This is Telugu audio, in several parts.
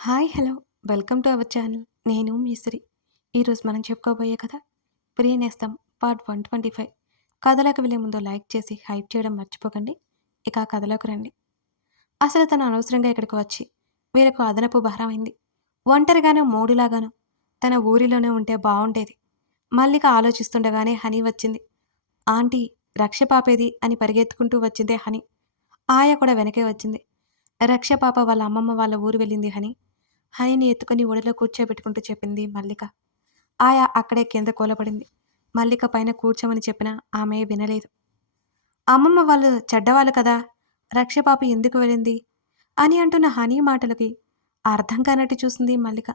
Hi hello welcome to our channel. నేను మీ శ్రీ. ఈరోజు మనం చెప్పుకోబోయే కథ ప్రియ నేస్తం పార్ట్ 125. కథలోకి వెళ్ళే ముందు లైక్ చేసి హైప్ చేయడం మర్చిపోకండి. ఇక ఆ కథలోకి రండి. అసలు తను అనవసరంగా ఇక్కడికి వచ్చి వీళ్ళకు అదనపు భారమైంది. ఒంటరిగానో మూడులాగానో తన ఊరిలోనే ఉంటే బాగుండేది. మల్లిక ఆలోచిస్తుండగానే హనీ వచ్చింది. ఆంటీ, రక్ష పాపేది అని పరిగెత్తుకుంటూ వచ్చిందే హనీ. ఆయ కూడా వెనకే వచ్చింది. రక్ష పాప వాళ్ళ అమ్మమ్మ వాళ్ళ ఊరు వెళ్ళింది హనీ. హనీని ఎత్తుకుని ఒడిలో కూర్చోబెట్టుకుంటూ చెప్పింది మల్లిక. ఆయా అక్కడే కింద కూలబడింది. మల్లిక పైన కూర్చోమని చెప్పినా ఆమె వినలేదు. అమ్మమ్మ వాళ్ళు చెడ్డవాళ్ళు కదా, రక్షపాప ఎందుకు వెళ్ళింది అని అంటున్న హనీ మాటలకి అర్థం కానట్టు చూసింది మల్లిక.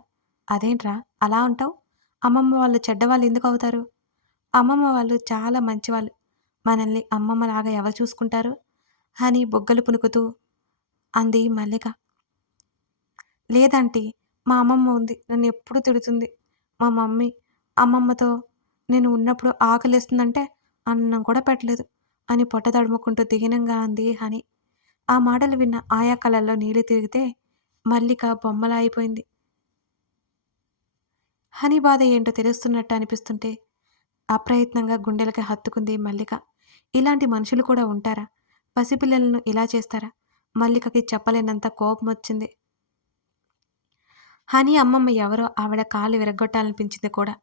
అదేంట్రా అలా అంటావు? అమ్మమ్మ వాళ్ళు చెడ్డవాళ్ళు ఎందుకు అవుతారు? అమ్మమ్మ వాళ్ళు చాలా మంచివాళ్ళు. మనల్ని అమ్మమ్మలాగా ఎవరు చూసుకుంటారు అని బొగ్గలు పునుకుతూ అంది మల్లిక. లేదంటీ, మా అమ్మమ్మ ఉంది. నన్నెప్పుడూ తిడుతుంది. మా మమ్మీ అమ్మమ్మతో నేను ఉన్నప్పుడు ఆకలేస్తుందంటే అన్నం కూడా పెట్టలేదు అని పొట్ట తడుముకుంటూ దీనంగా అంది హని. ఆ మాటలు విన్న ఆయా కళ్ళల్లో నీళ్లు తిరిగితే మల్లిక బొమ్మలా అయిపోయింది. హని బాధ ఏంటో తెలుస్తున్నట్టు అనిపిస్తుంటే అప్రయత్నంగా గుండెలకి హత్తుకుంది మల్లిక. ఇలాంటి మనుషులు కూడా ఉంటారా? పసిపిల్లలను ఇలా చేస్తారా? మల్లికకి చెప్పలేనంత కోపమొచ్చింది. హనీ అమ్మమ్మ ఎవరో ఆవిడ కాళ్ళు విరగ్గొట్టాలనిపించింది కూడా.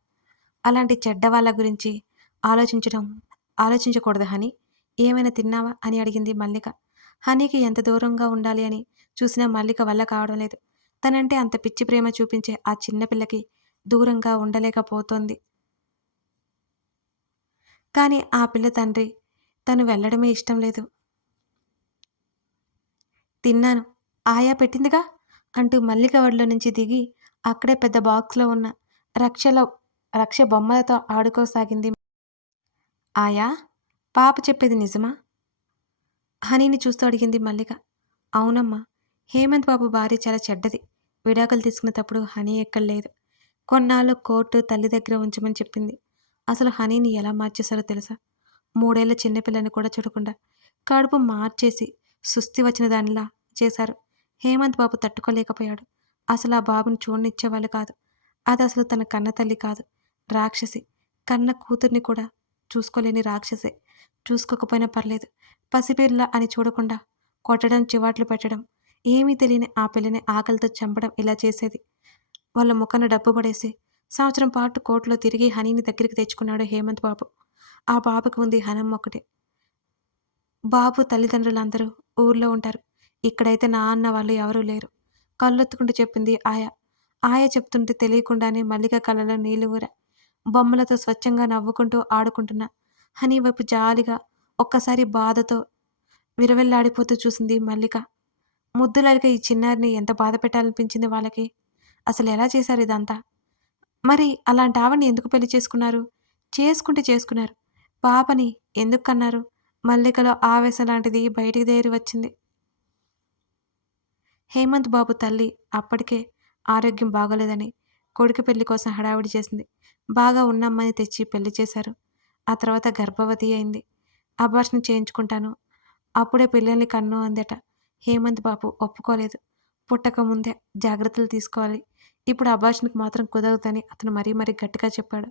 అలాంటి చెడ్డవాళ్ళ గురించి ఆలోచించడం ఆలోచించకూడదు హనీ. ఏమైనా తిన్నావా అని అడిగింది మల్లిక. హనీకి ఎంత దూరంగా ఉండాలి అని చూసినా మల్లిక వల్ల కావడం లేదు. తనంటే అంత పిచ్చి ప్రేమ చూపించే ఆ చిన్నపిల్లకి దూరంగా ఉండలేకపోతోంది. కానీ ఆ పిల్ల తండ్రి తను వెళ్ళడమే ఇష్టం లేదు. తిన్నాను, ఆయా పెట్టిందిగా అంటూ మల్లిక ఒడిలో నుంచి దిగి అక్కడే పెద్ద బాక్స్లో ఉన్న రక్షలో రక్ష బొమ్మలతో ఆడుకోసాగింది. ఆయా, పాప చెప్పేది నిజమా? హనీని చూస్తూ అడిగింది మల్లిక. అవునమ్మా, హేమంత్ బాబు భార్య చాలా చెడ్డది. విడాకులు తీసుకునేటప్పుడు హనీ ఎక్కడ లేదు. కొన్నాళ్ళు కోర్టు తల్లి దగ్గర ఉంచమని చెప్పింది. అసలు హనీని ఎలా మార్చేశారో తెలుసా? 3 ఏళ్ల చిన్నపిల్లని కూడా చూడకుండా కడుపు మార్చేసి సుస్థి వచ్చిన దానిలా చేశారు. హేమంత్ బాబు తట్టుకోలేకపోయాడు. అసలు ఆ బాబుని చూడనిచ్చేవాళ్ళు కాదు. అది అసలు తన కన్న తల్లి కాదు, రాక్షసి. కన్న కూతుర్ని కూడా చూసుకోలేని రాక్షసే. చూసుకోకపోయినా పర్లేదు, పసిపిల్ల అని చూడకుండా కొట్టడం, చివాట్లు పెట్టడం, ఏమీ తెలియని ఆ పిల్లని ఆకలితో చంపడం ఇలా చేసేది. వాళ్ళ ముఖాన డబ్బు పడేసి సంవత్సరం పాటు కోర్టులో తిరిగి హనీని దగ్గరికి తెచ్చుకున్నాడు హేమంత్ బాబు. ఆ బాబుకి ఉంది హనమ్మ ఒకటే. బాబు తల్లిదండ్రులందరూ ఊర్లో ఉంటారు. ఇక్కడైతే నాన్న వాళ్ళు ఎవరూ లేరు. కళ్ళొత్తుకుంటూ చెప్పింది ఆయ. ఆయ చెప్తుంటే తెలియకుండానే మల్లిక కళ్ళలో నీళ్లు ఊరా. బొమ్మలతో స్వచ్ఛంగా నవ్వుకుంటూ ఆడుకుంటున్న హనీ వైపు జాలిగా, ఒక్కసారి బాధతో విరవెల్లాడిపోతూ చూసింది మల్లిక. ముద్దులరిగే ఈ చిన్నారిని ఎంత బాధ పెట్టాలనిపించింది వాళ్ళకి. అసలు ఎలా చేశారు ఇదంతా? మరి అలాంటి ఆవిడని ఎందుకు పెళ్లి చేసుకున్నారు? చేసుకుంటే చేసుకున్నారు. పాపని ఎందుకు కన్నారు? మల్లికలో ఆవేశం లాంటిది బయటికి దేరి వచ్చింది. హేమంత్ బాబు తల్లి అప్పటికే ఆరోగ్యం బాగోలేదని కొడుకు పెళ్లి కోసం హడావిడి చేసింది. బాగా ఉన్న అమ్మాయిని తెచ్చి పెళ్లి చేశారు. ఆ తర్వాత గర్భవతి అయింది. అబార్షన్ చేయించుకుంటాను, అప్పుడే పిల్లల్ని కన్ను అందట. హేమంత్ బాబు ఒప్పుకోలేదు. పుట్టక ముందే జాగ్రత్తలు తీసుకోవాలి. ఇప్పుడు అబార్షన్‌కి మాత్రం కుదరదని అతను మరీ మరీ గట్టిగా చెప్పాడు.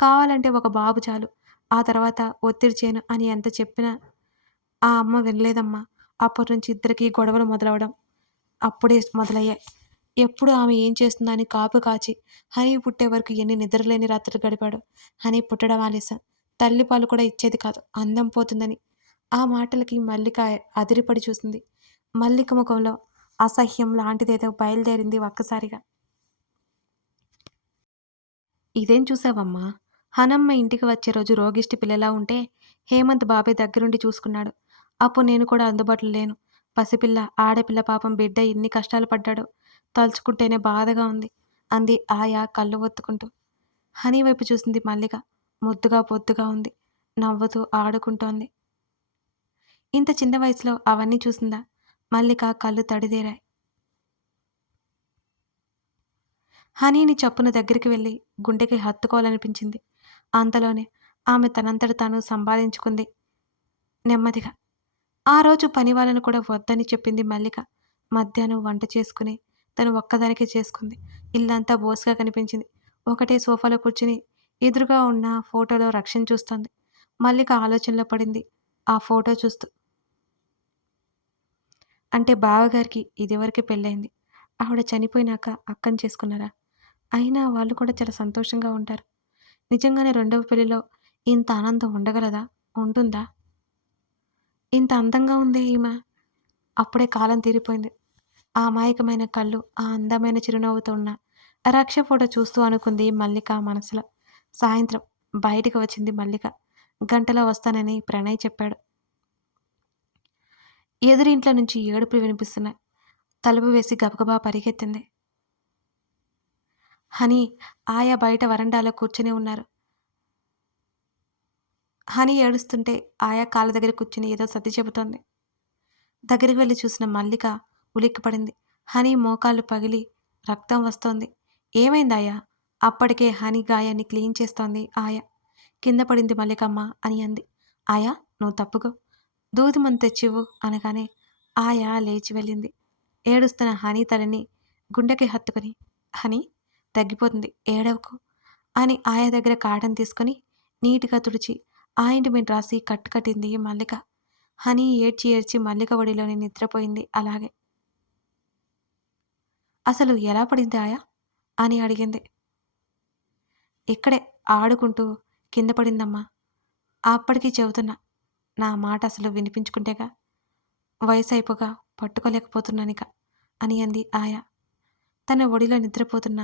కావాలంటే ఒక బాబు చాలు, ఆ తర్వాత ఒత్తిడి చేయను అని ఎంత చెప్పినా ఆ అమ్మ వినలేదమ్మా. అప్పటినుంచి ఇద్దరికీ గొడవలు మొదలవడం అప్పుడే మొదలయ్యాయి. ఎప్పుడు ఆమె ఏం చేస్తుందా అని కాపు కాచి హనీ పుట్టే వరకు ఎన్ని నిద్రలేని రాత్రులు గడిపాడో. హనీ పుట్టడం ఆలస్యం. తల్లి పాలు కూడా ఇచ్చేది కాదు, అందం పోతుందని. ఆ మాటలకి మల్లిక అదిరిపడి చూసింది. మల్లిక ముఖంలో అసహ్యం లాంటిదేదో బయలుదేరింది ఒక్కసారిగా. ఇదేం చూసావమ్మా? హనమ్మ ఇంటికి వచ్చే రోజు రోగిష్టి పిల్లలా ఉంటే హేమంత్ బాబాయ్ దగ్గరుండి చూసుకున్నాడు. అప్పుడు నేను కూడా అందుబాటులో లేను. పసిపిల్ల, ఆడపిల్ల, పాపం బిడ్డ ఎన్ని కష్టాలు పడ్డాడో తలుచుకుంటేనే బాధగా ఉంది అంది ఆయా కళ్ళు ఒత్తుకుంటూ. హనీ వైపు చూసింది మల్లిక. ముద్దుగా బొద్దుగా ఉంది. నవ్వుతూ ఆడుకుంటోంది. ఇంత చిన్న వయసులో అవన్నీ చూసిందా? మల్లిక కళ్ళు తడిదేరాయి. హనీని చప్పున దగ్గరికి వెళ్ళి గుండెకి హత్తుకోవాలనిపించింది. అంతలోనే ఆమె తనంతట తాను సంపాదించుకుంది నెమ్మదిగా. ఆ రోజు పనివాళ్ళను కూడా వద్దని చెప్పింది మల్లిక. మధ్యాహ్నం వంట చేసుకుని తను ఒక్కదానికే చేసుకుంది. ఇల్లంతా బోసిగా కనిపించింది. ఒకటే సోఫాలో కూర్చుని ఎదురుగా ఉన్న ఫోటోలో రక్షణ చూస్తోంది. మల్లిక ఆలోచనలో పడింది ఆ ఫోటో చూస్తూ. అంటే బావగారికి ఇదివరకే పెళ్ళయింది. ఆవిడ చనిపోయినాక అక్కని చేసుకున్నారా? అయినా వాళ్ళు కూడా చాలా సంతోషంగా ఉంటారు. నిజంగానే రెండవ పెళ్లిలో ఇంత ఆనందం ఉండగలదా? ఉంటుందా? ఇంత అందంగా ఉందే ఈమె. అప్పుడే కాలం తీరిపోయింది. ఆ అమాయకమైన కళ్ళు, ఆ అందమైన చిరునవ్వుతో ఉన్న రక్ష ఫోటో చూస్తూ అనుకుంది మల్లిక మనసులో. సాయంత్రం బయటికి వచ్చింది మల్లిక. గంటలో వస్తానని ప్రణయ్ చెప్పాడు. ఎదురింట్లో నుంచి ఏడుపులు వినిపిస్తున్నాయి. తలుపు వేసి గబగబా పరిగెత్తింది. హనీ, ఆయా బయట వరండాలో కూర్చుని ఉన్నారు. హనీ ఏడుస్తుంటే ఆయా కాళ్ళ దగ్గర కూర్చుని ఏదో సర్ది చెబుతోంది. దగ్గరికి వెళ్లి చూసిన మల్లిక ఉలిక్కిపడింది. హనీ మోకాళ్ళు పగిలి రక్తం వస్తోంది. ఏమైందాయా? అప్పటికే హనీ గాయాన్ని క్లీన్ చేస్తోంది ఆయా. కింద పడింది మల్లికమ్మ అని అంది. ఆయా, నువ్వు తప్పుకో, దూదిమందు తెచ్చివ్వు అనగానే ఆయా లేచి వెళ్ళింది. ఏడుస్తున్న హనీ తలని గుండెకి హత్తుకుని, హనీ, తగ్గిపోతుంది, ఏడవకు అని ఆయా దగ్గర కాటన్ తీసుకొని నీట్‌గా తుడిచి ఆయింట్‌మెంట్ రాసి కట్టు కట్టింది మల్లిక. హనీ ఏడ్చి ఏడ్చి మల్లిక ఒడిలోనే నిద్రపోయింది అలాగే. అసలు ఎలా పడింది ఆయా? అని అడిగింది. ఇక్కడే ఆడుకుంటూ కింద పడిందమ్మా. అప్పటికి చెబుతున్నా. నా మాట అసలు వినిపించుకుంటేగా. వయసైపోగా పట్టుకోలేకపోతున్నానిక అని అంది ఆయా. తన ఒడిలో నిద్రపోతున్న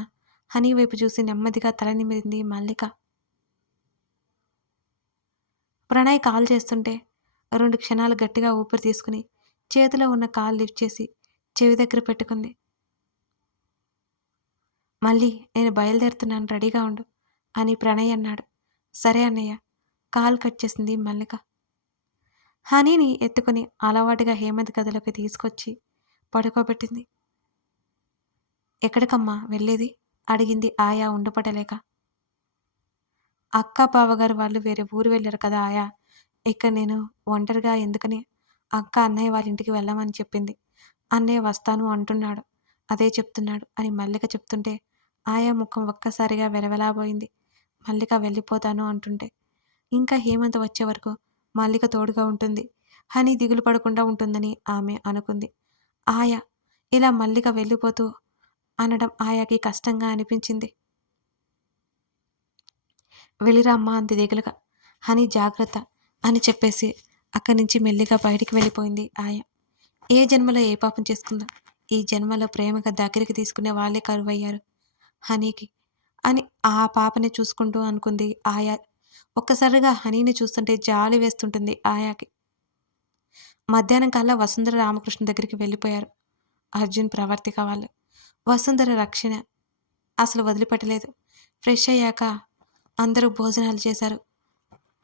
హనీ వైపు చూసి నెమ్మదిగా తల నిమిరింది మల్లిక. ప్రణయ్ కాల్ చేస్తుంటే 2 క్షణాలు గట్టిగా ఊపిరి తీసుకుని చేతిలో ఉన్న కాల్ లిఫ్ట్ చేసి చెవి దగ్గర పెట్టుకుంది. మళ్ళీ నేను బయలుదేరుతున్నాను, రెడీగా ఉండు అని ప్రణయ్ అన్నాడు. సరే అన్నయ్య. కాల్ కట్ చేసింది మల్లిక. హనీని ఎత్తుకుని అలవాటుగా హేమంత్ గదిలోకి తీసుకొచ్చి పడుకోబెట్టింది. ఎక్కడికమ్మా వెళ్ళేది? అడిగింది ఆయా ఉండుపడలేక. అక్క బావగారు వాళ్ళు వేరే ఊరు వెళ్ళారు కదా ఆయా. ఇక నేను ఒంటరిగా ఎందుకని అక్క అన్నయ్య వాళ్ళ ఇంటికి వెళ్ళమని చెప్పింది. అన్నయ్య వస్తాను అంటున్నాడు. అదే చెప్తున్నాడు అని మల్లిక చెప్తుంటే ఆయా ముఖం ఒక్కసారిగా వెలవెలాబోయింది. మల్లిక వెళ్ళిపోతాను అంటుంటే. ఇంకా హేమంత్ వచ్చే వరకు మల్లిక తోడుగా ఉంటుంది. హనీ దిగులు పడకుండా ఉంటుందని ఆమె అనుకుంది. ఆయా ఇలా మల్లిక వెళ్ళిపోతూ అనడం ఆయాకి కష్టంగా అనిపించింది. వెళ్ళిరా అమ్మా అంది దిగులుగా. హనీ జాగ్రత్త అని చెప్పేసి అక్కడి నుంచి మెల్లిగా బయటికి వెళ్ళిపోయింది ఆయా. ఏ జన్మలో ఏ పాపం చేసుకుందాం, ఈ జన్మలో ప్రేమగా దగ్గరికి తీసుకునే వాళ్ళే కరువయ్యారు హనీకి అని ఆ పాపని చూసుకుంటూ అనుకుంది ఆయా. ఒక్కసారిగా హనీని చూస్తుంటే జాలి వేస్తుంటుంది ఆయాకి. మధ్యాహ్నం కల్లా వసుంధర రామకృష్ణ దగ్గరికి వెళ్ళిపోయారు అర్జున్, ప్రవర్తిక వాళ్ళు. వసుంధర రక్షణ అసలు వదిలిపెట్టలేదు. ఫ్రెష్ అయ్యాక అందరూ భోజనాలు చేశారు.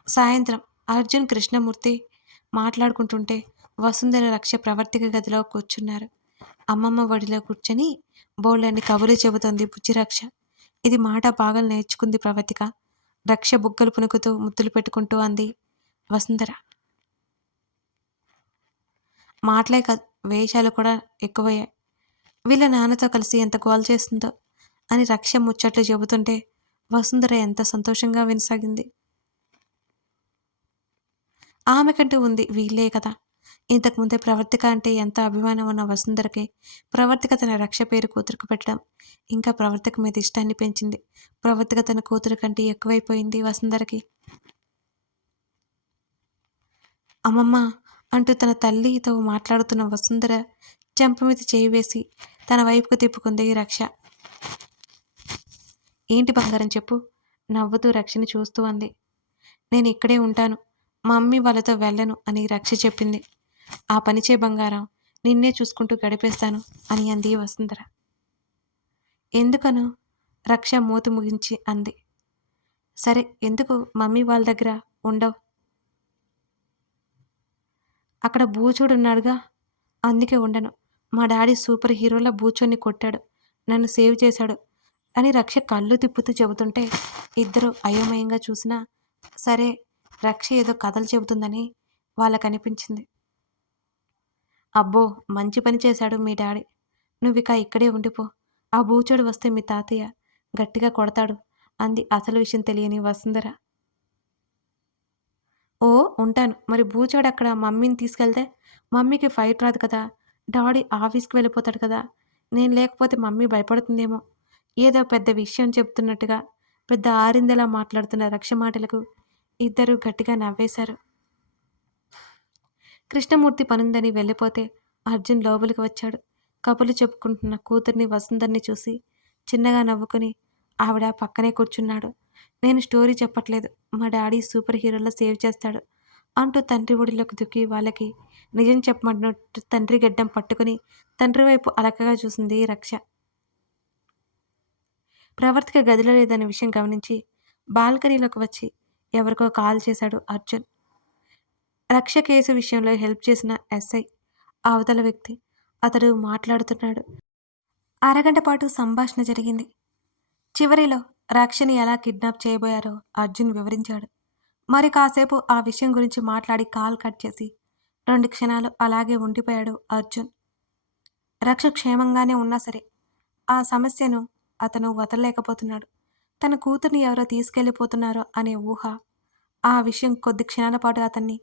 సాయంత్రం అర్జున్, కృష్ణమూర్తి మాట్లాడుకుంటుంటే వసుంధర, రక్ష ప్రవర్తిక గదిలో కూర్చున్నారు. అమ్మమ్మ ఒడిలో కూర్చొని బోళ్ళని కబుర్లు చెబుతోంది బుజ్జిరక్ష. ఇది మాట బాగా నేర్చుకుంది ప్రవర్తిక. రక్ష బుగ్గలు పునుకుతూ ముద్దులు పెట్టుకుంటూ అంది వసుంధర. మాటలే కాదు, వేషాలు కూడా ఎక్కువయ్యాయి. వీళ్ళ నాన్నతో కలిసి ఎంత గోల చేస్తుందో అని రక్ష ముచ్చట్లు చెబుతుంటే వసుంధర ఎంత సంతోషంగా వినసాగింది. ఆమెకంటూ ఉంది వీళ్ళే కదా. ఇంతకుముందే ప్రవర్తిక అంటే ఎంత అభిమానం ఉన్న వసుంధరకి ప్రవర్తిక తన రక్ష పేరు కూతురుకు పెట్టడం ఇంకా ప్రవర్తిక మీద ఇష్టాన్ని పెంచింది. ప్రవర్తిక తన కూతురు కంటే ఎక్కువైపోయింది వసుంధరకి. అమ్మమ్మ అంటూ తన తల్లితో మాట్లాడుతున్న వసుంధర చెంప మీద చేయి వేసి తన వైపుకు తిప్పుకుంది రక్ష. ఏంటి బంగారం చెప్పు? నవ్వుతూ రక్షని చూస్తూ అంది. నేను ఇక్కడే ఉంటాను, మమ్మీ వాళ్ళతో వెళ్ళను అని రక్ష చెప్పింది. ఆ పనిచే బంగారం, నిన్నే చూసుకుంటూ గడిపేస్తాను అని అంది వసుంధర. ఎందుకను? రక్ష మూతి ముగించి అంది. సరే, ఎందుకు మమ్మీ వాళ్ళ దగ్గర ఉండవు? అక్కడ బూచోడున్నాడుగా, అందుకే ఉండను. మా డాడీ సూపర్ హీరోలా బూచోన్ని కొట్టాడు, నన్ను సేవ్ చేశాడు అని రక్ష కళ్ళు తిప్పుతూ చెబుతుంటే ఇద్దరు అయోమయంగా చూసినా సరే, రక్ష ఏదో కథలు చెబుతుందని వాళ్ళకనిపించింది. అబ్బో, మంచి పని చేశాడు మీ డాడీ. నువ్విక ఇక్కడే ఉండిపో. ఆ బూచోడు వస్తే మీ తాతయ్య గట్టిగా కొడతాడు అంది అసలు విషయం తెలియని వసుంధర. ఓ ఉంటాను. మరి బూచోడక్కడ మమ్మీని తీసుకెళ్తే? మమ్మీకి ఫైట్ రాదు కదా! డాడీ ఆఫీస్‌కి వెళ్ళిపోతాడు కదా! నేను లేకపోతే మమ్మీ భయపడుతుందేమో! ఏదో పెద్ద విషయం చెప్తున్నట్టుగా పెద్ద ఆరిందలా మాట్లాడుతున్న రక్ష మాటలకు ఇద్దరూ గట్టిగా నవ్వేశారు. కృష్ణమూర్తి పనుందని వెళ్ళిపోతే అర్జున్ లోపలికి వచ్చాడు. కబుర్లు చెప్పుకుంటున్న కూతుర్ని వసుంధరని చూసి చిన్నగా నవ్వుకుని ఆవిడ పక్కనే కూర్చున్నాడు. నేను స్టోరీ చెప్పట్లేదు. మా డాడీ సూపర్ హీరోలా సేవ్ చేస్తాడు అంటూ తండ్రి ఒడిలోకి దుక్కి వాళ్ళకి నిజం చెప్పమన్నట్టు తండ్రి గడ్డం పట్టుకుని తండ్రి వైపు అలకగా చూసింది రక్ష. ప్రవర్తిక గదిలో లేదన్న విషయం గమనించి బాల్కనీలోకి వచ్చి ఎవరికో కాల్ చేశాడు అర్జున్. రక్ష కేసు విషయంలో హెల్ప్ చేసిన ఎస్ఐ అవతల వ్యక్తి. అతడు మాట్లాడుతున్నాడు. అరగంట పాటు సంభాషణ జరిగింది. చివరిలో రక్షని ఎలా కిడ్నాప్ చేయబోయారో అర్జున్ వివరించాడు. మరి కాసేపు ఆ విషయం గురించి మాట్లాడి కాల్ కట్ చేసి 2 క్షణాలు అలాగే ఉండిపోయాడు అర్జున్. రక్ష క్షేమంగానే ఉన్నా సరే ఆ సమస్యను అతను వదలలేకపోతున్నాడు. తన కూతుర్ని ఎవరో తీసుకెళ్ళిపోతున్నారో అనే ఊహ, ఆ విషయం కొద్ది క్షణాల పాటు అతన్ని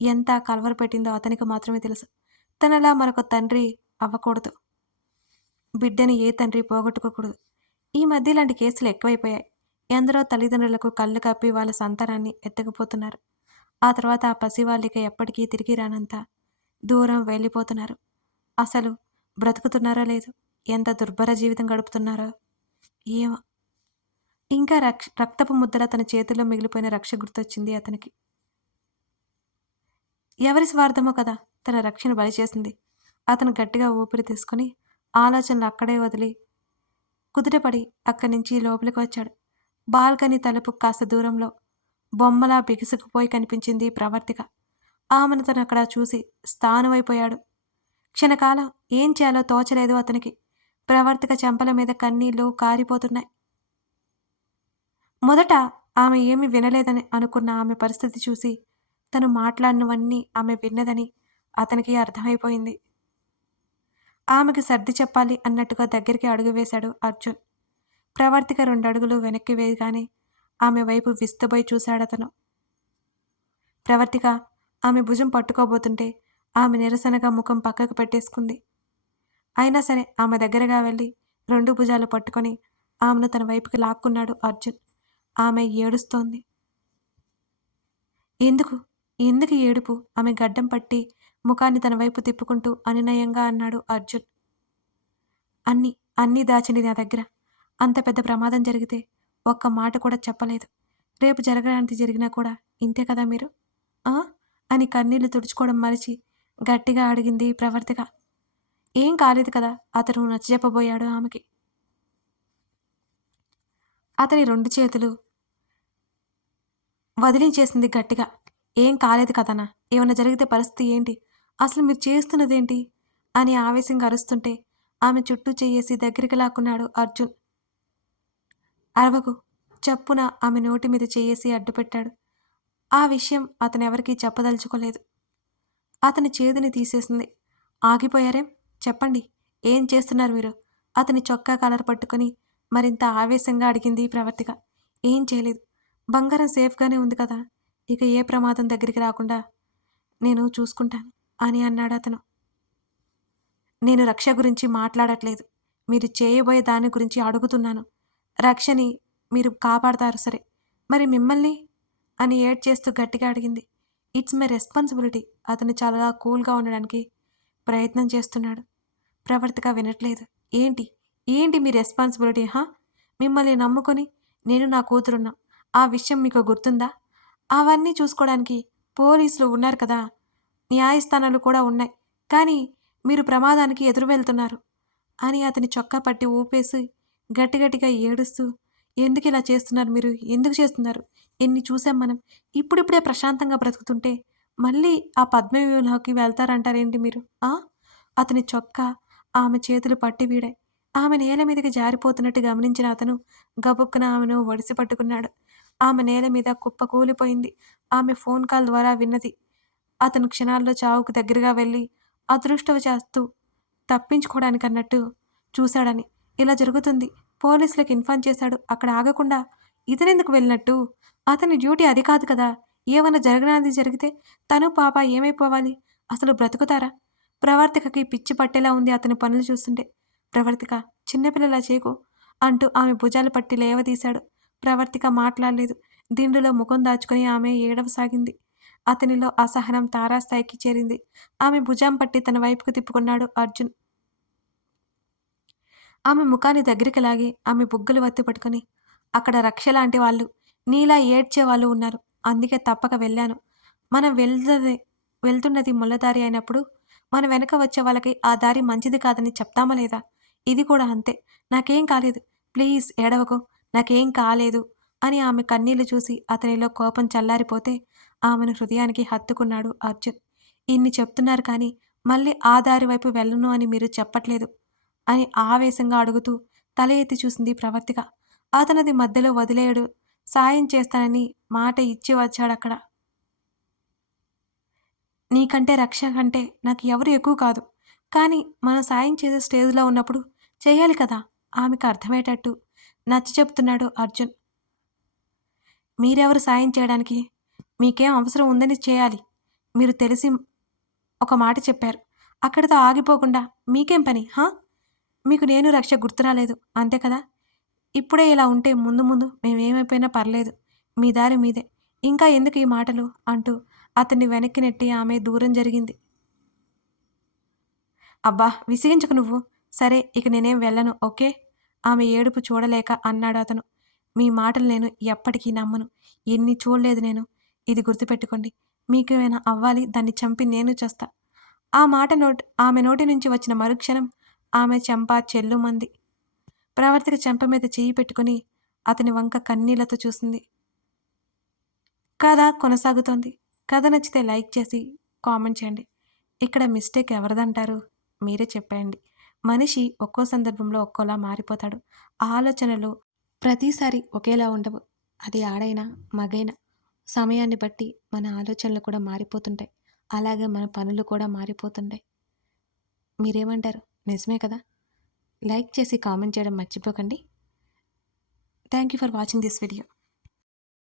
ఎంత కలవరపెట్టిందో అతనికి మాత్రమే తెలుసు. తనలా మరొక తండ్రి అవ్వకూడదు. బిడ్డని ఏ తండ్రి పోగొట్టుకోకూడదు. ఈ మధ్య ఇలాంటి కేసులు ఎక్కువైపోయాయి. ఎందరో తల్లిదండ్రులకు కళ్ళు కప్పి వాళ్ళ సంతానాన్ని ఎత్తకపోతున్నారు. ఆ తర్వాత ఆ పసివాళ్ళిక ఎప్పటికీ తిరిగి రానంత దూరం వెళ్ళిపోతున్నారు. అసలు బ్రతుకుతున్నారో లేదు, ఎంత దుర్భర జీవితం గడుపుతున్నారో ఏమో. ఇంకా రక్తపు ముద్దల తన చేతుల్లో మిగిలిపోయిన రక్ష గుర్తొచ్చింది అతనికి. ఎవరి స్వార్థమో కదా తన రక్షను బలి చేసింది. అతను గట్టిగా ఊపిరి తీసుకుని ఆలోచనలు అక్కడే వదిలి కుదుటపడి అక్కడి నుంచి లోపలికి వచ్చాడు. బాల్కనీ తలుపు కాస్త దూరంలో బొమ్మలా బిగుసుకుపోయి కనిపించింది ప్రవర్తిక. ఆమెను తను అక్కడ చూసి స్థానువైపోయాడు. క్షణకాలం ఏం చేయాలో తోచలేదు అతనికి. ప్రవర్తిక చెంపల మీద కన్నీళ్లు కారిపోతున్నాయి. మొదట ఆమె ఏమీ వినలేదని అనుకున్న ఆమె పరిస్థితి చూసి తను మాట్లాడినవన్నీ ఆమె విన్నదని అతనికి అర్థమైపోయింది. ఆమెకి సర్ది చెప్పాలి అన్నట్టుగా దగ్గరికి అడుగు వేశాడు అర్జున్. ప్రవర్తిక 2 అడుగులు వెనక్కి వేయగానే ఆమె వైపు విస్తుబోయి చూశాడతను. ప్రవర్తిక ఆమె భుజం పట్టుకోబోతుంటే ఆమె నిరసనగా ముఖం పక్కకు పెట్టేసుకుంది. అయినా సరే ఆమె దగ్గరగా వెళ్ళి 2 భుజాలు పట్టుకొని ఆమెను తన వైపుకి లాక్కున్నాడు అర్జున్. ఆమె ఏడుస్తోంది. ఎందుకు? ఎందుకు ఏడుపు? ఆమె గడ్డం పట్టి ముఖాన్ని తన వైపు తిప్పుకుంటూ అనునయంగా అన్నాడు అర్జున్. అన్నీ దాచింది నా దగ్గర. అంత పెద్ద ప్రమాదం జరిగితే ఒక్క మాట కూడా చెప్పలేదు. రేపు జరగడానికి జరిగినా కూడా ఇంతే కదా మీరు? ఆ? అని కన్నీళ్లు తుడుచుకోవడం మరిచి గట్టిగా అడిగింది ప్రవర్తిక. ఏం కాలేదు కదా అతను నచ్చజెప్పబోయాడు ఆమెకి. అతని 2 చేతులు వదిలించేసింది గట్టిగా. ఏం కాలేదు కదనా? ఏమన్నా జరిగితే పరిస్థితి ఏంటి? అసలు మీరు చేస్తున్నదేంటి? అని ఆవేశంగా అరుస్తుంటే ఆమె చుట్టూ చెయ్యేసి దగ్గరికి లాక్కున్నాడు అర్జున్. అరవకు చప్పున ఆమె నోటి మీద చెయ్యేసి అడ్డుపెట్టాడు. ఆ విషయం అతనెవరికీ చెప్పదలుచుకోలేదు. అతని చేతిని తీసేసింది. ఆగిపోయారేం? చెప్పండి. ఏం చేస్తున్నారు మీరు? అతని చొక్కా కాలర్ పట్టుకొని మరింత ఆవేశంగా అడిగింది ప్రవర్తిక. ఏం చేయలేదు. బంగారం సేఫ్‌గానే ఉంది కదా! ఇక ఏ ప్రమాదం దగ్గరికి రాకుండా నేను చూసుకుంటాను అని అన్నాడతను. నేను రక్ష గురించి మాట్లాడట్లేదు. మీరు చేయబోయే దాని గురించి అడుగుతున్నాను. రక్షని మీరు కాపాడతారు సరే. మరి మిమ్మల్ని? అని ఏడ్చేస్తూ గట్టిగా అడిగింది. It's my responsibility. అతను చాలా కూల్‌గా ఉండడానికి ప్రయత్నం చేస్తున్నాడు. ప్రవర్తిక వినట్లేదు. ఏంటి? ఏంటి మీ రెస్పాన్సిబిలిటీ హా? మిమ్మల్ని నమ్ముకొని నేను నా కూతురున్నాం. ఆ విషయం మీకు గుర్తుందా? అవన్నీ చూసుకోవడానికి పోలీసులు ఉన్నారు కదా! న్యాయస్థానాలు కూడా ఉన్నాయి. కానీ మీరు ప్రమాదానికి ఎదురు వెళ్తున్నారు అని అతని చొక్కా పట్టి ఊపేసి గట్టిగట్టిగా ఏడుస్తూ ఎందుకిలా చేస్తున్నారు మీరు? ఎందుకు చేస్తున్నారు? ఎన్ని చూసాం మనం. ఇప్పుడిప్పుడే ప్రశాంతంగా బ్రతుకుతుంటే మళ్ళీ ఆ పద్మవ్యూహంలోకి వెళ్తారంటారేంటి మీరు? ఆ? అతని చొక్కా ఆమె చేతులు పట్టి వీడాయి. ఆమె నేల మీదకి జారిపోతున్నట్టు గమనించిన అతను గబుక్కున ఆమెను ఒడిసి పట్టుకున్నాడు. ఆమె నేల మీద కుప్పకూలిపోయింది. ఆమె ఫోన్ కాల్ ద్వారా విన్నది. అతను క్షణాల్లో చావుకు దగ్గరగా వెళ్ళి అదృష్టవశాత్తు తప్పించుకోవడానికన్నట్టు చూశాడని. ఇలా జరుగుతుంది. పోలీసులకు ఇన్ఫార్మ్ చేశాడు. అక్కడ ఆగకుండా ఇతనెందుకు వెళ్ళినట్టు? అతని డ్యూటీ అది కాదు కదా! ఏమన్నా జరగరానిది జరిగితే తను, పాప ఏమైపోవాలి? అసలు బ్రతుకుతారా? ప్రవర్తికకి పిచ్చి పట్టేలా ఉంది అతని పనులు చూస్తుంటే. ప్రవర్తిక, చిన్నపిల్లలా చేయకు అంటూ ఆమె భుజాలు పట్టి లేవదీశాడు. ప్రవర్తిక మాట్లాడలేదు. దిండులో ముఖం దాచుకుని ఆమె ఏడవసాగింది. అతనిలో అసహనం తారాస్థాయికి చేరింది. ఆమె భుజం పట్టి తన వైపుకు తిప్పుకున్నాడు అర్జున్. ఆమె ముఖాన్ని దగ్గరికి లాగి ఆమె బుగ్గలు వత్తి పట్టుకుని, అక్కడ రక్ష లాంటి వాళ్ళు, నీలా ఏడ్చే వాళ్ళు ఉన్నారు. అందుకే తప్పక వెళ్ళాను. మనం వెళ్తున్నది ముళ్ళదారి అయినప్పుడు మన వెనక వచ్చే వాళ్ళకి ఆ దారి మంచిది కాదని చెప్తామా లేదా? ఇది కూడా అంతే. నాకేం కాలేదు. ప్లీజ్ ఏడవకు. నాకేం కాలేదు అని ఆమె కన్నీళ్లు చూసి అతనిలో కోపం చల్లారిపోతే ఆమెను హృదయానికి హత్తుకున్నాడు అర్జున్. ఇన్ని చెప్తున్నారు కానీ మళ్ళీ ఆ దారి వైపు వెళ్ళను అని మీరు చెప్పట్లేదు అని ఆవేశంగా అడుగుతూ తల ఎత్తి చూసింది ప్రవర్తిక. అతనది మధ్యలో వదిలేయడు. సాయం చేస్తానని మాట ఇచ్చి వచ్చాడక్కడ. నీకంటే రక్ష కంటే నాకు ఎవరు ఎక్కువ కాదు. కానీ మనం సాయం చేసే స్టేజ్‌లో ఉన్నప్పుడు చేయాలి కదా! ఆమెకు అర్థమయ్యేటట్టు నచ్చ చెప్తున్నాడు అర్జున్. మీరెవరు సాయం చేయడానికి? మీకేం అవసరం ఉందని చేయాలి. మీరు తెలిసి ఒక మాట చెప్పారు. అక్కడితో ఆగిపోకుండా మీకేం పని హా? మీకు నేను రక్ష గుర్తు రాలేదు. అంతే కదా! ఇప్పుడే ఇలా ఉంటే ముందు ముందు మేమేమైపోయినా పర్లేదు. మీ దారి మీదే. ఇంకా ఎందుకు ఈ మాటలు? అంటూ అతన్ని వెనక్కి నెట్టి ఆమె దూరం జరిగింది. అబ్బా! విసిగించకు నువ్వు. సరే ఇక నేనేం వెళ్ళను ఓకే? ఆమె ఏడుపు చూడలేక అన్నాడు అతను. మీ మాటలు నేను ఎప్పటికీ నమ్మను. ఎన్ని చూడలేదు నేను. ఇది గుర్తుపెట్టుకోండి. మీకేమైనా అవ్వాలి దాన్ని చంపి నేను చస్తా. ఆ మాట ఆమె నోటి నుంచి వచ్చిన మరుక్షణం ఆమె చెంప చెల్లుమంది. ప్రవర్తిక చెంప మీద చెయ్యి పెట్టుకుని అతని వంక కన్నీళ్లతో చూసింది. కథ కొనసాగుతోంది. కథ నచ్చితే లైక్ చేసి కామెంట్ చేయండి. ఇక్కడ మిస్టేక్ ఎవరిదంటారు? మీరే చెప్పేయండి. మనిషి ఒక్కో సందర్భంలో ఒక్కోలా మారిపోతాడు. ఆలోచనలు ప్రతిసారి ఒకేలా ఉండవు. అది ఆడైనా, మగైనా సమయాన్ని బట్టి మన ఆలోచనలు కూడా మారిపోతుంటాయి. అలాగే మన పనులు కూడా మారిపోతుంటాయి. మీరేమంటారు? నిజమే కదా! లైక్ చేసి కామెంట్ చేయడం మర్చిపోకండి. Thank you for watching this video.